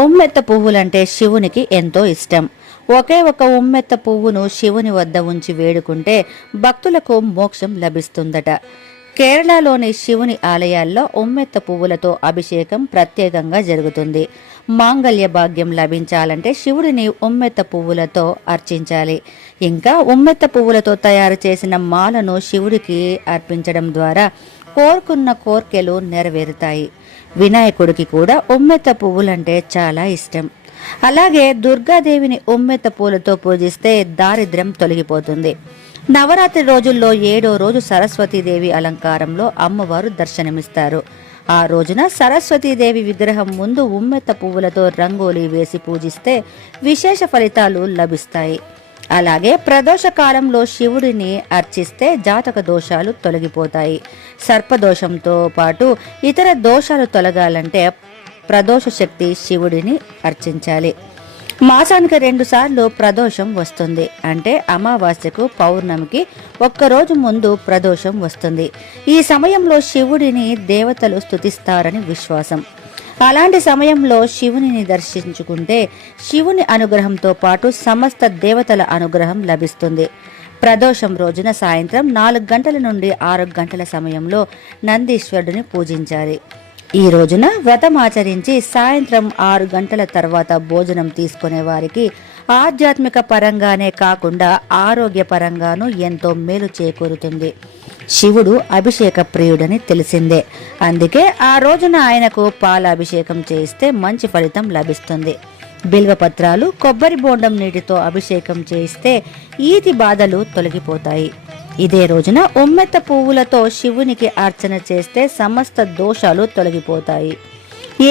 ఉమ్మెత్త పువ్వులంటే శివునికి ఎంతో ఇష్టం. ఒకే ఒక ఉమ్మెత్త పువ్వును శివుని వద్ద ఉంచి వేడుకుంటే భక్తులకు మోక్షం లభిస్తుందట. కేరళలోని శివుని ఆలయాల్లో ఉమ్మెత్త పువ్వులతో అభిషేకం ప్రత్యేకంగా జరుగుతుంది. మాంగళ్య భాగ్యం లభించాలంటే శివుడిని ఉమ్మెత్త పువ్వులతో అర్చించాలి. ఇంకా ఉమ్మెత్త పువ్వులతో తయారు చేసిన మాలను శివుడికి అర్పించడం ద్వారా కోరుకున్న కోర్కెలు నెరవేరుతాయి. వినాయకుడికి కూడా ఉమ్మెత్త పువ్వులంటే చాలా ఇష్టం. అలాగే దుర్గాదేవిని ఉమ్మెత్త పూలతో పూజిస్తే దారిద్ర్యం తొలగిపోతుంది. నవరాత్రి రోజుల్లో 7వ రోజు సరస్వతీదేవి అలంకారంలో అమ్మవారు దర్శనమిస్తారు. ఆ రోజున సరస్వతీదేవి విగ్రహం ముందు ఉమ్మెత్త పువ్వులతో రంగోలీ వేసి పూజిస్తే విశేష ఫలితాలు లభిస్తాయి. అలాగే ప్రదోష కాలంలో శివుడిని అర్చిస్తే జాతక దోషాలు తొలగిపోతాయి. సర్పదోషంతో పాటు ఇతర దోషాలు తొలగాలంటే ప్రదోష శక్తి శివుడిని అర్చించాలి. మాసానికి 2 సార్లు ప్రదోషం వస్తుంది. అంటే అమావాస్యకు పౌర్ణమికి ఒక్కరోజు ముందు ప్రదోషం వస్తుంది. ఈ సమయంలో శివుడిని దేవతలు స్తుతిస్తారని విశ్వాసం. అలాంటి సమయంలో శివునిని దర్శించుకుంటే శివుని అనుగ్రహంతో పాటు సమస్త దేవతల అనుగ్రహం లభిస్తుంది. ప్రదోషం రోజున సాయంత్రం 4 గంటల నుండి 6 గంటల సమయంలో నందీశ్వరుడిని పూజించాలి. ఈ రోజున వ్రతం ఆచరించి సాయంత్రం 6 గంటల తర్వాత భోజనం తీసుకునే వారికి ఆధ్యాత్మిక పరంగానే కాకుండా ఆరోగ్య పరంగానూ ఎంతో మేలు చేకూరుతుంది. శివుడు అభిషేక ప్రియుడని తెలిసిందే. అందుకే ఆ రోజున ఆయనకు పాలాభిషేకం చేయిస్తే మంచి ఫలితం లభిస్తుంది. బిల్వపత్రాలు, కొబ్బరి బోండం నీటితో అభిషేకం చేయిస్తే ఈతి బాధలు తొలగిపోతాయి. ఇదే రోజున ఉమ్మెత్త పువ్వులతో శివునికి అర్చన చేస్తే సమస్త దోషాలు తొలగిపోతాయి.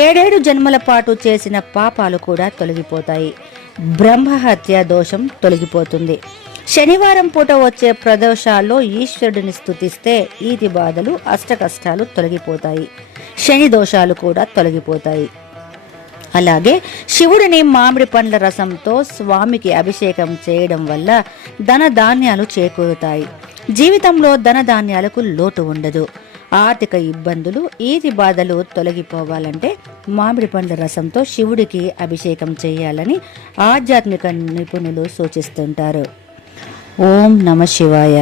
7 జన్మల పాటు చేసిన పాపాలు కూడా తొలగిపోతాయి. బ్రహ్మహత్య దోషం తొలగిపోతుంది. శనివారం పూట వచ్చే ప్రదోషాల్లో ఈశ్వరుడిని స్తుతిస్తే ఈతి బాధలు, అష్టకష్టాలు తొలగిపోతాయి. శని దోషాలు కూడా తొలగిపోతాయి. అలాగే శివుడిని మామిడి పండ్ల రసంతో స్వామికి అభిషేకం చేయడం వల్ల ధన ధాన్యాలు చేకూరుతాయి. జీవితంలో ధనధాన్యాలకు లోటు ఉండదు. ఆర్థిక ఇబ్బందులు, ఈతి బాధలు తొలగిపోవాలంటే మామిడి పండ్ల రసంతో శివుడికి అభిషేకం చేయాలని ఆధ్యాత్మిక నిపుణులు సూచిస్తుంటారు. ఓం నమ శివాయ.